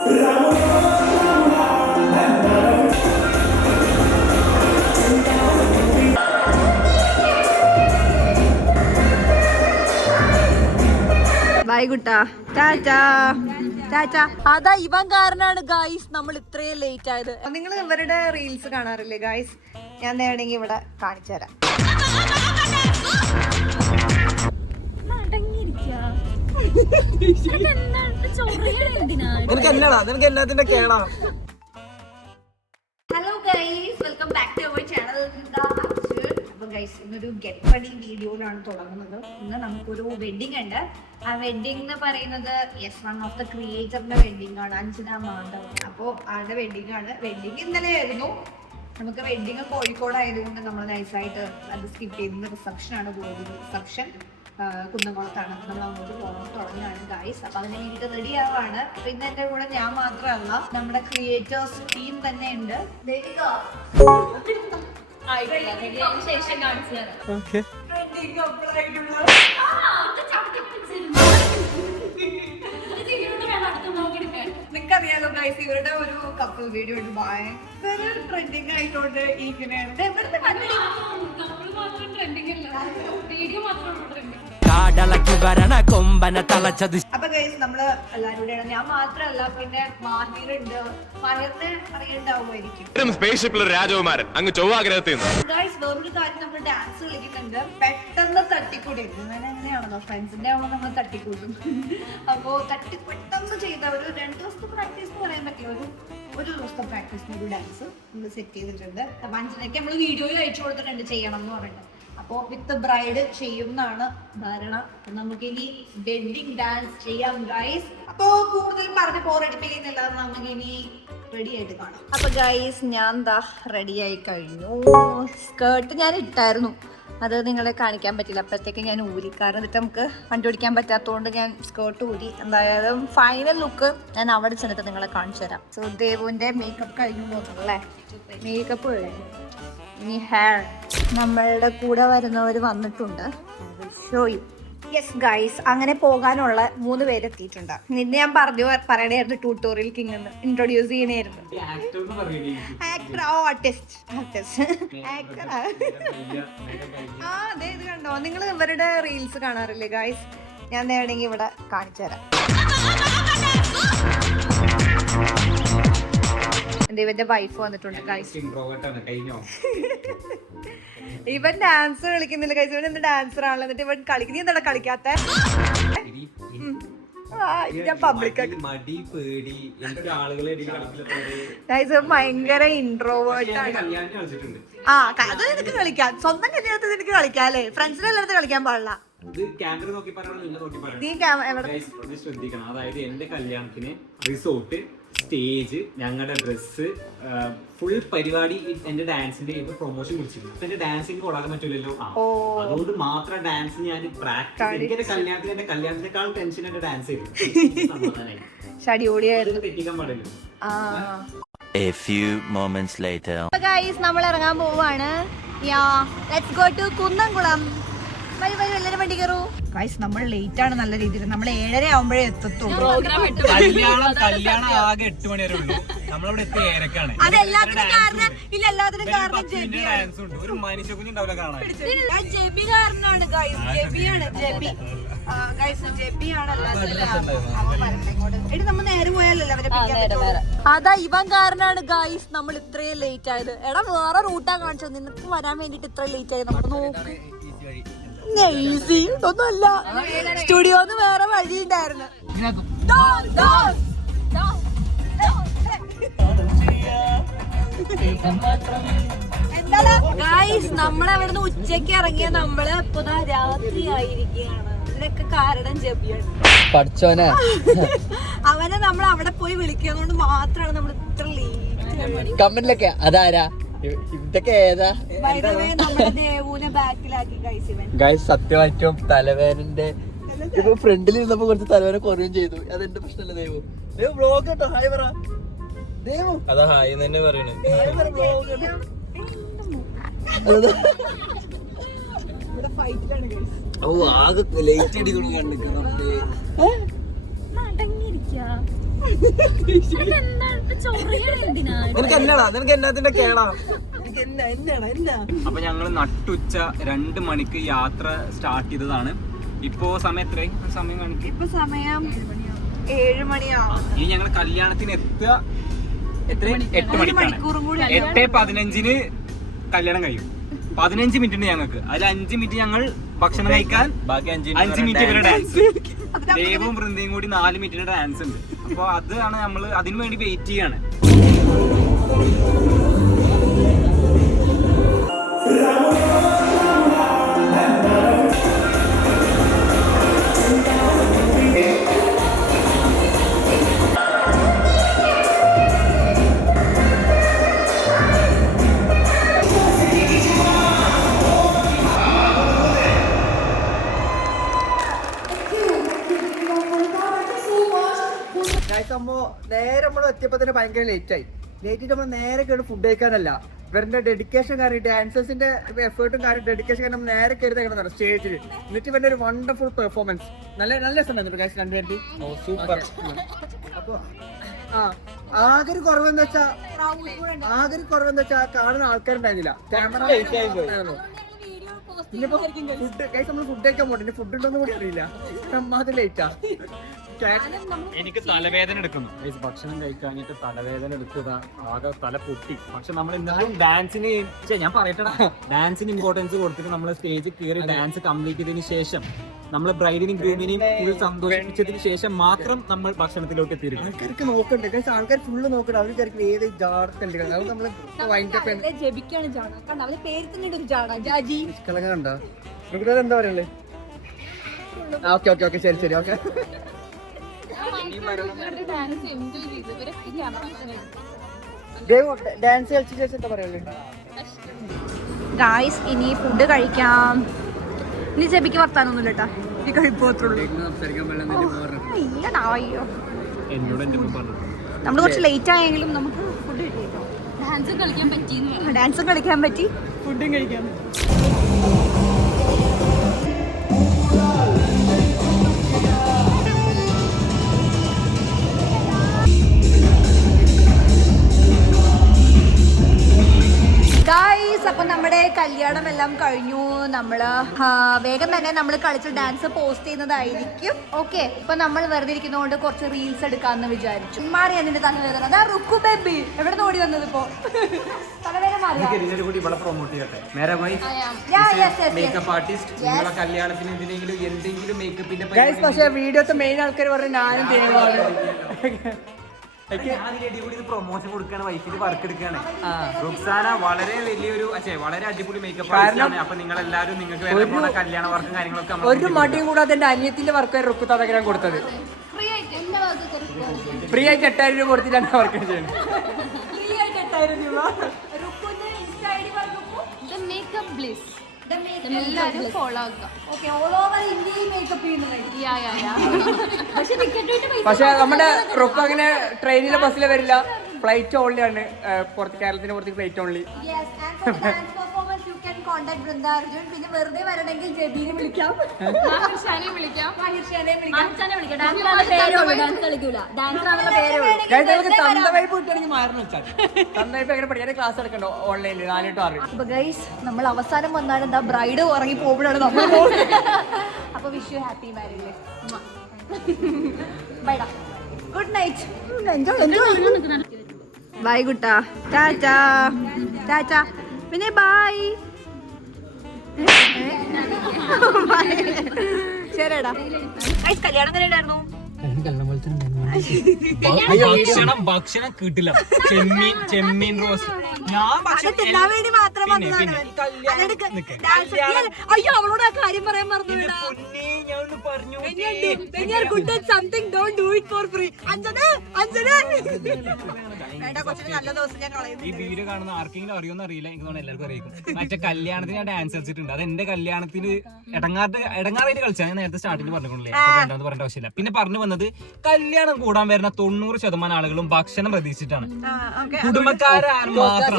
By കുട്ടാ, tata Tata. അതാ ഇവൻ കാരനാണ് ഗായ്സ് നമ്മൾ ഇത്രയും ലേറ്റ് ആയത്. നിങ്ങൾ ഇവരുടെ റീൽസ് കാണാറില്ലേ ഗായ്സ്? ഞാൻ വേണമെങ്കിൽ ഇവിടെ കാണിച്ചു തരാം. Hello guys, welcome back to our channel. അപ്പൊ ഗൈസ്, ഇന്നൊരു ഗെറ്റ് റെഡി വീഡിയോയിലാണ് തുടങ്ങുന്നത്. ഇന്ന് നമുക്കൊരു വെഡിങ് ഉണ്ട്. ആ വെഡിങ് എന്ന് പറയുന്നത് വൺ ഓഫ് ദ ക്രിയേറ്ററിന്റെ വെഡിങ് ആണ്, അഞ്ജന മാധവ്. അപ്പോൾ ആളുടെ വെഡിങ് ആണ്. വെഡിങ് ഇന്നലെ ആയിരുന്നു. നമുക്ക് വെഡിങ് കോഴിക്കോട് ആയതുകൊണ്ട് നമ്മൾ നൈസായിട്ട് അത് സ്കിപ്പ് ചെയ്ത് റിസപ്ഷൻ ആണ് പോകുന്നത്. റിസപ്ഷൻ കുന്നംകുളത്താണ്. നമ്മൾ അങ്ങോട്ട് പോകാൻ തുടങ്ങുകയാണ് ഗൈസ്. അപ്പൊ അതിന് വേണ്ടിയിട്ട് റെഡി ആവാണ്. അപ്പൊ ഇന്ന് എന്റെ കൂടെ ഞാൻ മാത്രമല്ല, നമ്മുടെ ക്രിയേറ്റേഴ്സ് ടീം തന്നെ ഉണ്ട്. നിങ്ങൾക്കറിയാലോ ഗൈസ്, ഇവരുടെ ഒരു കപ്പിൾ വീഡിയോ ഉണ്ട്, ഭയങ്കര ട്രെൻഡിങ് ആയിട്ടുണ്ട്. ഇങ്ങനെയാണ് അപ്പൊ ഗൈസ്, നമ്മള് എല്ലാവരും കൂടെയാണ്. ഞാൻ മാത്രല്ല, പിന്നെ മാഹിറുണ്ട്. മാഹിറിനെ അറിയണ്ടാവുമായിരിക്കും. രാജകുമാരൻ അങ്ങ് ചൊവ്വാഗ്രഹത്തിൽ ഗൈസ്, വേറൊരു കാര്യം, നമ്മൾ ഡാൻസ് കളിക്കുന്നുണ്ട്. പെട്ടെന്ന് തട്ടിക്കൂടി അങ്ങനെയാണല്ലോ, ഫ്രണ്ട്സിന്റെ ആവുമ്പോൾ നമ്മൾ തട്ടിക്കൂട്ടും. അപ്പോ പെട്ടെന്ന് ചെയ്ത ഒരു 2 ദിവസത്തെ പ്രാക്ടീസ് എന്ന് പറയാൻ പറ്റില്ല, ഒരു ദിവസത്തെ പ്രാക്ടീസിന് ഒരു ഡാൻസ് നമ്മൾ സെറ്റ് ചെയ്തിട്ടുണ്ട്. അപ്പൊ അഞ്ചിനൊക്കെ നമ്മൾ വീഡിയോയിൽ അയച്ചു കൊടുത്തിട്ടുണ്ട് ചെയ്യണം എന്ന് പറഞ്ഞിട്ട്. അപ്പോൾ വിത്ത് ബ്രൈഡ് ചെയ്യുന്നതാണ് ധാരണ. നമുക്ക് ഇനി വെഡിങ് ഡാൻസ് ചെയ്യാം ഗൈസ്. അപ്പോ കൂടുതൽ പറഞ്ഞ് പോറടിപ്പിക്കുന്നില്ല, നമുക്ക് ഇനി റെഡി ആയിട്ട് കാണാം. അപ്പൊ ഗൈസ്, ഞാൻ റെഡി ആയി കഴിഞ്ഞു. സ്കേർട്ട് ഞാൻ ഇട്ടായിരുന്നു, അത് നിങ്ങളെ കാണിക്കാൻ പറ്റില്ല. അപ്പോഴത്തേക്ക് ഞാൻ ഊരി, കാരണം എന്നിട്ട് നമുക്ക് കണ്ടുപിടിക്കാൻ പറ്റാത്തതുകൊണ്ട് ഞാൻ സ്കേർട്ട് ഊരി. എന്തായാലും ഫൈനൽ ലുക്ക് ഞാൻ അവിടെ ചെന്നിട്ട് നിങ്ങളെ കാണിച്ചു തരാം. സോ ദേവുവിന്റെ മേക്കപ്പ് കഴിഞ്ഞു തോന്നുന്നു. മേക്കപ്പ് കഴിഞ്ഞു. ഇനി ഹെയർ. നമ്മളുടെ കൂടെ വരുന്നവർ വന്നിട്ടുണ്ട്. Show you. യെസ് ഗൈസ്, അങ്ങനെ പോകാനുള്ള 3 പേരെത്തിയിട്ടുണ്ട്. നിന്നെ ഞാൻ പറയണായിരുന്നു ട്യൂട്ടോറിയൽ കിങ് എന്ന് ഇൻട്രൊഡ്യൂസ് ചെയ്യണായിരുന്നു. Actor, artist. ആക്ടർ. ആ അതെ, ഇത് കണ്ടോ? നിങ്ങൾ ഇവരുടെ റീൽസ് കാണാറില്ലേ ഗൈസ്? ഞാൻ വേണമെങ്കിൽ ഇവിടെ കാണിച്ചു തരാം. ഇവന്റെ വൈഫ് വന്നിട്ടുണ്ട് ഗൈസ്. ഇവൻ ഡാൻസ് കളിക്കുന്നില്ല ഗൈസ്. ഇവൻ എന്ത് ഡാൻസർ ആണല്ലോ, എന്നിട്ട് ഇവൻ കളിക്കുന്ന. നീ എന്താ കളിക്കാത്ത? ഭയങ്കര ഇൻട്രോവേർട്ട് ആണ്. ആ, അത് നിനക്ക് കളിക്കാം. സ്വന്തം കല്യാണത്തിൽ നിനക്ക് കളിക്കാം അല്ലേ? ഫ്രണ്ട്സിനെ എല്ലായിടത്തും കളിക്കാൻ പാടില്ല. നീ ശ്രദ്ധിക്കണം. അതായത് എന്റെ കല്യാണത്തിന് റിസോർട്ട്, സ്റ്റേജ്, ഞങ്ങളുടെ ഡ്രസ്സ്, ഫുൾ പരിപാടി എന്റെ ഡാൻസിന്റെ പ്രൊമോഷൻ വിളിച്ചിരുന്നു. എന്റെ ഡാൻസിന് കൊള്ളാൻ പറ്റില്ലല്ലോ, അതുകൊണ്ട് മാത്രം ഡാൻസ് ഞാൻ പ്രാക്ടീസ്. എനിക്ക് എന്റെ കല്യാണത്തിനേക്കാൾ ടെൻഷൻ എന്റെ ഡാൻസ് തെറ്റിക്കാൻ പാടില്ല. A few moments later. നമ്മൾ ഇറങ്ങാൻ പോവാണ്. Let's go to Kunnamkulam. എല്ലാവരും വണ്ടി കയറൂ. ഗൈസ്, നമ്മൾ ലേറ്റ് ആണ് നല്ല രീതിയിൽ. നമ്മൾ 7:30 ആവുമ്പോഴേ എത്തത്തുള്ളൂ. കല്യാണം ആകെ 8 മണി വരെ ഉള്ളൂ. നമ്മളിവിടെ എത്തി 7:00-ാണ്. അത് എല്ലാത്തിനും കാരണം ഒരു മനുഷ്യക്കുഞ്ഞുണ്ടാവില്ല കാണാൻ. ജെബി കാരനാണ് ഗൈസ്. ജെബിയാണ് ജെബി. നമ്മൾ നേരെ പോയാലല്ലോ അവരെ പിടിക്കാൻ. അതാ ഇവൻ കാരനാണ് ഗൈസ് നമ്മൾ ഇത്രയും ലേറ്റ് ആയത്. എടാ, വേറെ റൂട്ടാ കാണിച്ചത്. നിനക്ക് വരാൻ വേണ്ടിട്ട് ഇത്ര ലേറ്റ് ആയത്. നമുക്ക് നോക്ക്. ഈസി ഒന്നുമല്ല. സ്റ്റുഡിയോന്ന് വേറെ വഴി ഉണ്ടായിരുന്നു. ഗൈസ്, നമ്മളവിടുന്ന് ഉച്ചക്ക് ഇറങ്ങിയ നമ്മള് ഇപ്പൊ രാത്രി ആയിരിക്കുകയാണ്. ഇതിനൊക്കെ കാരണം ജെബിയാണ്. പഠിച്ചോനെ അവനെ നമ്മൾ അവിടെ പോയി വിളിക്കുന്നതുകൊണ്ട് മാത്രമാണ് നമ്മൾ ഇത്ര ലേറ്റ്. കമന്റിലൊക്കെ അതാരാ ഇതൊക്കെ ഏതാ ഗൈസ്? സത്യമായിട്ടും തലവേദനന്റെ ഇപ്പൊ ഫ്രണ്ടിൽ ഇരുന്നപ്പോ കുറച്ച് തലവേദന കുറയുകയും ചെയ്തു. അതെന്റെ പ്രശ്നമല്ല. ദേവു വ്ലോഗ് കേട്ടോ. ഹായ് പറ ദേവു. അതാ ഹായ് തന്നെ പറയണേ. ഓ, ആകെ ലേറ്റ് അടിക്കണം കണ്ടിട്ട്. നിനക്ക് എന്നാടാ, നിനക്ക് എന്നാത്തിന്റെ കേടാ? എന്നാ അപ്പൊ ഞങ്ങള് നട്ടുച്ച 2 മണിക്ക് യാത്ര സ്റ്റാർട്ട് ചെയ്തതാണ്. ഇപ്പോ സമയം എത്രയായി? സമയം കാണിക്കും. ഇപ്പൊ സമയം 7 മണിയാവും. ഇനി ഞങ്ങൾ കല്യാണത്തിന് എത്തുക എത്ര? 8 മണിക്കാണ്. മണിക്കൂറും കൂടി 8:15 കല്യാണം കഴിയും. 15 മിനിറ്റ് ഉണ്ട് ഞങ്ങൾക്ക്. അതിൽ 5 മിനിറ്റ് ഞങ്ങൾ ഭക്ഷണം കഴിക്കാൻ, ബാക്കി 5 5 മിനിറ്റ് ഇവരുടെ ഡാൻസ്. ദേവും വൃന്ദയും കൂടി 4 മിനിറ്റിന്റെ ഡാൻസ് ഉണ്ട്. അപ്പൊ അതാണ് നമ്മള് അതിനു വേണ്ടി വെയിറ്റ് ചെയ്യാണ്. നേരെ നമ്മൾ എത്തിയപ്പോ തന്നെ ഭയങ്കര ലേറ്റ് ആയി. നമ്മൾ നേരെ കയറി ഫുഡ് കഴിക്കാനല്ല, ഇവരുടെ ഡെഡിക്കേഷൻ കാര്യം, ഡാൻസേഴ്സിന്റെ എഫേർട്ടും കാര്യം ഡെഡിക്കേഷൻ കാരണം നേരെ കയറി തരണം സ്റ്റേജിൽ. എന്നിട്ട് ഇവന്റെ ഒരു വണ്ടർഫുൾ പെർഫോമൻസ്, നല്ല രസമുണ്ടായിരുന്നു ഗൈസ് രണ്ടുപേരുടെ. സൂപ്പർ. അപ്പൊ ആകെ ഒരു കുറവെന്ന് വെച്ചാ കാണുന്ന ആൾക്കാരുണ്ടായിരുന്നില്ല. ക്യാമറ ഫുഡ് ഗൈസ് നമ്മൾ ഫുഡ് കഴിക്കാൻ പോട്ടെ, ഫുഡ് ഉണ്ടോന്നും കൂടി അറിയില്ല. അത് ലേറ്റാ. എനിക്ക് തലവേദന എടുക്കുന്നു. ഭക്ഷണം കഴിക്കാനിട്ട് തലവേദന എടുത്തതാ, ആകെ തല പൊട്ടി. പക്ഷെ നമ്മൾ എന്തായാലും ഡാൻസിന് ഞാൻ പറയട്ടടാ, ഡാൻസിന് ഇമ്പോർട്ടൻസ് കൊടുത്തിട്ട് നമ്മൾ സ്റ്റേജിൽ കയറി ഡാൻസ് കംപ്ലീറ്റ് ചെയ്തതിന് ശേഷം നമ്മൾ ബ്രൈഡിനെയും ഗ്രൂമിനെയും ഫുൾ സന്തോഷിപ്പിച്ചതിന് ശേഷം മാത്രം നമ്മൾ ഭക്ഷണത്തിലോട്ട് എത്തിയിരിക്കും. ആൾക്കാർക്ക് നോക്കണ്ടേ, ആൾക്കാർ ഫുള്ള് നോക്കണ്ട. അവർ വിചാരിക്കും ഏത് ജാടത്തുണ്ട്. അത് നമ്മള് കണ്ടോ? എന്താ പറയല്ലേ? ഓക്കെ ഓക്കെ ഓക്കെ, ശരി ശരി, ഓക്കെ. ഡാൻസ് കളിച്ച ശേഷം എന്താ പറയല്ലേ? ഗായ്സ് ഇനി ഫുഡ് കഴിക്കാം. ഇനി ചെബിക്ക് വർത്താനൊന്നുമില്ല കേട്ടാ, ഈ കഴിപ്പോത്തുള്ളൂ. അയ്യോ, എന്നോട് എന്റെ നമ്മൾ കുറച്ച് ലേറ്റ് ആയെങ്കിലും നമുക്ക് ഫുഡ് കിട്ടിയിട്ടോ. ഡാൻസും കളിക്കാൻ പറ്റി, ഫുഡും കഴിക്കാൻ പറ്റി. ഗായ്സ്, അപ്പൊ നമ്മുടെ കല്യാണം എല്ലാം കഴിഞ്ഞു. നമ്മള് വേഗം തന്നെ നമ്മൾ കളിച്ച ഡാൻസ് പോസ്റ്റ് ചെയ്യുന്നതായിരിക്കും. ഓക്കെ, ഇപ്പൊ നമ്മൾ വെറുതെ ഇരിക്കുന്നതുകൊണ്ട് കുറച്ച് റീൽസ് എടുക്കാന്ന് വിചാരിച്ചു. മാറി അതിന്റെ തലവേദന. അതാ റുക്കു ബേബി എവിടെ ഓടി വന്നത് ഇപ്പോ? തലവേദന മാറി. കല്യാണത്തിന് എന്തിനെങ്കിലും എന്തെങ്കിലും മേക്കപ്പിന്റെ പക്ഷേ വീഡിയോത്തെ മെയിൻ ആൾക്കാർ പറഞ്ഞ ഞാനും ചെയ്യുന്നതാണ്. പ്രൊമോഷൻ കൊടുക്കാണ്, വൈഫിന് വർക്ക് എടുക്കാണ്. റുക്സാന വളരെ വലിയൊരു വളരെ അടിപൊളി മേക്കപ്പ് ആണ്. അപ്പൊ നിങ്ങൾ എല്ലാവരും നിങ്ങൾക്ക് കല്യാണ വർക്കും കാര്യങ്ങളൊക്കെ ഒരു മടിയും കൂടാതെ എന്റെ അനിയത്തിന്റെ വർക്ക് റുക്കു തകരാൻ കൊടുത്തത്. ഫ്രീ ആയിട്ട് 8,000 രൂപ കൊടുത്തിട്ടാണ് വർക്ക് ചെയ്യുന്നത്. എല്ലാവരും ഫോളോ ആക്കാം. ഓൾ ഓവർ ഇന്ത്യയിൽ മേക്കപ്പ് ചെയ്യുന്നതായിരിക്കും. പക്ഷെ നമ്മുടെ റുക്കു അങ്ങനെ ട്രെയിനിലെ ബസ്സിലെ വരില്ല, ഫ്ലൈറ്റ് ഓൺലി ആണ്. കേരളത്തിന് പുറത്തേക്ക് flight only. Contact Vrinda Arjun. പിന്നെ വെറുതെ വരണമെങ്കിൽ ജബീനെ വിളിക്കാം, ക്ലാസ് എടുക്കണ്ടോ ഓൺലൈനിൽ 4 to 6. അപ്പൊ ഗൈസ്, നമ്മൾ അവസാനം വന്നാലും എന്താ ബ്രൈഡ് ഉറങ്ങി പോകുമ്പോഴാണ് നമ്മൾ. അപ്പൊ വിഷ് യു ഹാപ്പി മാരേജ്. ബൈഡാ, ഗുഡ് നൈറ്റ്. ബൈ കുട്ടാ, ടാറ്റാ ടാറ്റാ. പിന്നെ ബൈ. ശരിടാ. കല്യാണം തന്നെ ഉണ്ടായിരുന്നു. ഭക്ഷണം കിട്ടില്ല. ചെമ്മീൻ റോസ്റ്റ് തിന്നാൻ വേണ്ടി മാത്രം വന്നതാണ്. അയ്യോ, അവളോട് ആ കാര്യം പറയാൻ മറന്നു. ഈ വീഡിയോ കാണുന്ന ആർക്കെങ്കിലും അറിയോന്ന് അറിയില്ല, എനിക്ക് എല്ലാവർക്കും അറിയിക്കും. മറ്റേ കല്യാണത്തിന് ഞാൻ ഡാൻസ് കളിച്ചിട്ടുണ്ട്. അത് എന്റെ കല്യാണത്തിന് ഇടങ്ങാറായിട്ട് കളിച്ചാൽ ഞാൻ നേരത്തെ സ്റ്റാർട്ടിങ് പറഞ്ഞിട്ടില്ലേ, രണ്ടാമത് പറയേണ്ട ആവശ്യമില്ല. പിന്നെ പറഞ്ഞു വന്നത് കല്യാണം കൂടാൻ വരുന്ന 90% ആളുകളും ഭക്ഷണം പ്രതീക്ഷിച്ചിട്ടാണ്. കുടുംബക്കാരും മാത്രം.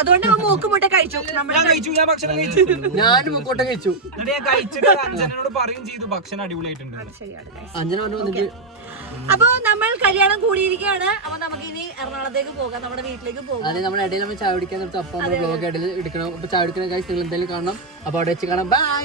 അതുകൊണ്ട് മൂക്കുമുട്ട കഴിച്ചു. ഞാൻ ഭക്ഷണം കഴിച്ചു. ഞാനും മുക്കോട്ട കഴിച്ചു. എന്നിട്ട് ഞാൻ കഴിച്ചിട്ട് അഞ്ജനോട് പറയും ചെയ്തു ഭക്ഷണം അടിപൊളിയായിട്ടുണ്ട്. അഞ്ജന വന്നിട്ട് അപ്പൊ നമ്മൾ കല്യാണം കൂടിയിരിക്കുകയാണ്. അപ്പൊ നമുക്ക് ഇനി എറണാകുളത്തേക്ക് പോകാം, നമ്മുടെ വീട്ടിലേക്ക് പോകാം. അതെ, നമ്മുടെ ഇടയിൽ നമ്മൾ ചായ കുടിക്കാൻ നിർത്തും. അപ്പൊ നമ്മൾ ബ്ലോഗ് ഇടയിൽ എടുക്കണം. അപ്പൊ ചായ കുടിക്കുന്ന കാര്യം നിങ്ങൾ എന്തായാലും കാണണം. അപ്പൊ അവിടെ വെച്ച് കാണാം. ബൈ.